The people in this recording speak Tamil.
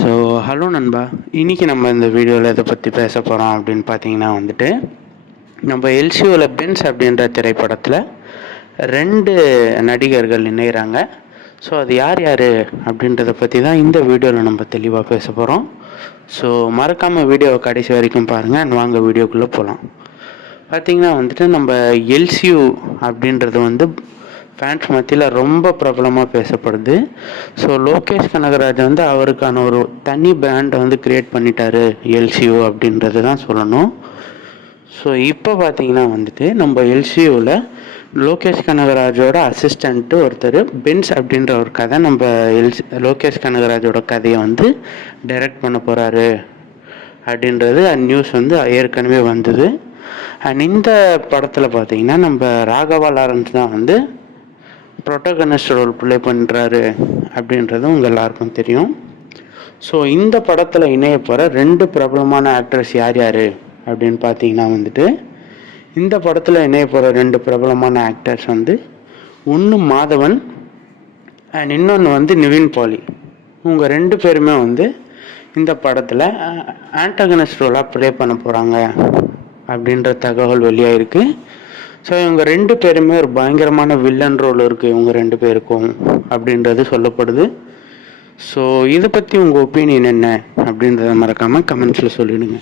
ஸோ ஹலோ நண்பா, இன்றைக்கி நம்ம இந்த வீடியோவில் எதை பற்றி பேச போகிறோம் அப்படின்னு பார்த்தீங்கன்னா வந்துட்டு, நம்ம எல்சியூவில் பென்ஸ் அப்படின்ற திரைப்படத்தில் 2 நடிகர்கள் இணைகிறாங்க. ஸோ அது யார் யார் அப்படின்றத பற்றி தான் இந்த வீடியோவில் நம்ம தெளிவாக பேச போகிறோம். ஸோ மறக்காமல் வீடியோவை கடைசி வரைக்கும் பாருங்கள் அண்ட் வாங்க வீடியோக்குள்ளே போகலாம். பார்த்திங்கன்னா வந்துட்டு நம்ம எல்சியூ அப்படின்றது வந்து ஃபேன்ஸ் மத்தியில் ரொம்ப பிரபலமாக பேசப்படுது. ஸோ லோகேஷ் கனகராஜ் வந்து அவருக்கான ஒரு தனி பிராண்டை வந்து க்ரியேட் பண்ணிட்டாரு எல்சியூ அப்படின்றது தான் சொல்லணும். ஸோ இப்போ பார்த்தீங்கன்னா வந்துட்டு நம்ம எல்சியூவில் லோகேஷ் கனகராஜோட அசிஸ்டண்ட்டு ஒருத்தர் பென்ஸ் அப்படின்ற ஒரு கதை நம்ம லோகேஷ் கனகராஜோட கதையை வந்து டைரக்ட் பண்ண போகிறாரு அப்படின்றது நியூஸ் வந்து ஏற்கனவே வந்தது. அண்ட் இந்த படத்தில் பார்த்தீங்கன்னா நம்ம ராகவா லாரன்ஸ் தான் வந்து ப்ரொட்டகனிஸ்ட் ரோல் ப்ளே பண்ணுறாரு அப்படின்றது உங்கள் எல்லாருக்கும் தெரியும். ஸோ இந்த படத்தில் இணைய போகிற 2 பிரபலமான ஆக்டர்ஸ் யார் யார் அப்படின்னு பார்த்தீங்கன்னா வந்துட்டு, இந்த படத்தில் இணைய போகிற 2 பிரபலமான ஆக்டர்ஸ் வந்து ஒன்று மாதவன் அண்ட் இன்னொன்று வந்து நிவின் பாலி. இவங்க 2 பேருமே வந்து இந்த படத்தில் ஆன்டகனிஸ்ட் ரோலாக ப்ளே பண்ண போகிறாங்க அப்படின்ற தகவல் வெளியாகிருக்கு. ஸோ இவங்க 2 பேருமே ஒரு பயங்கரமான வில்லன் ரோல் இருக்குது இவங்க 2 பேருக்கும் அப்படின்றது சொல்லப்படுது. ஸோ இதை பற்றி உங்கள் ஒப்பீனியன் என்ன அப்படின்றத மறக்காமல் கமெண்ட்ஸில் சொல்லிவிடுங்க.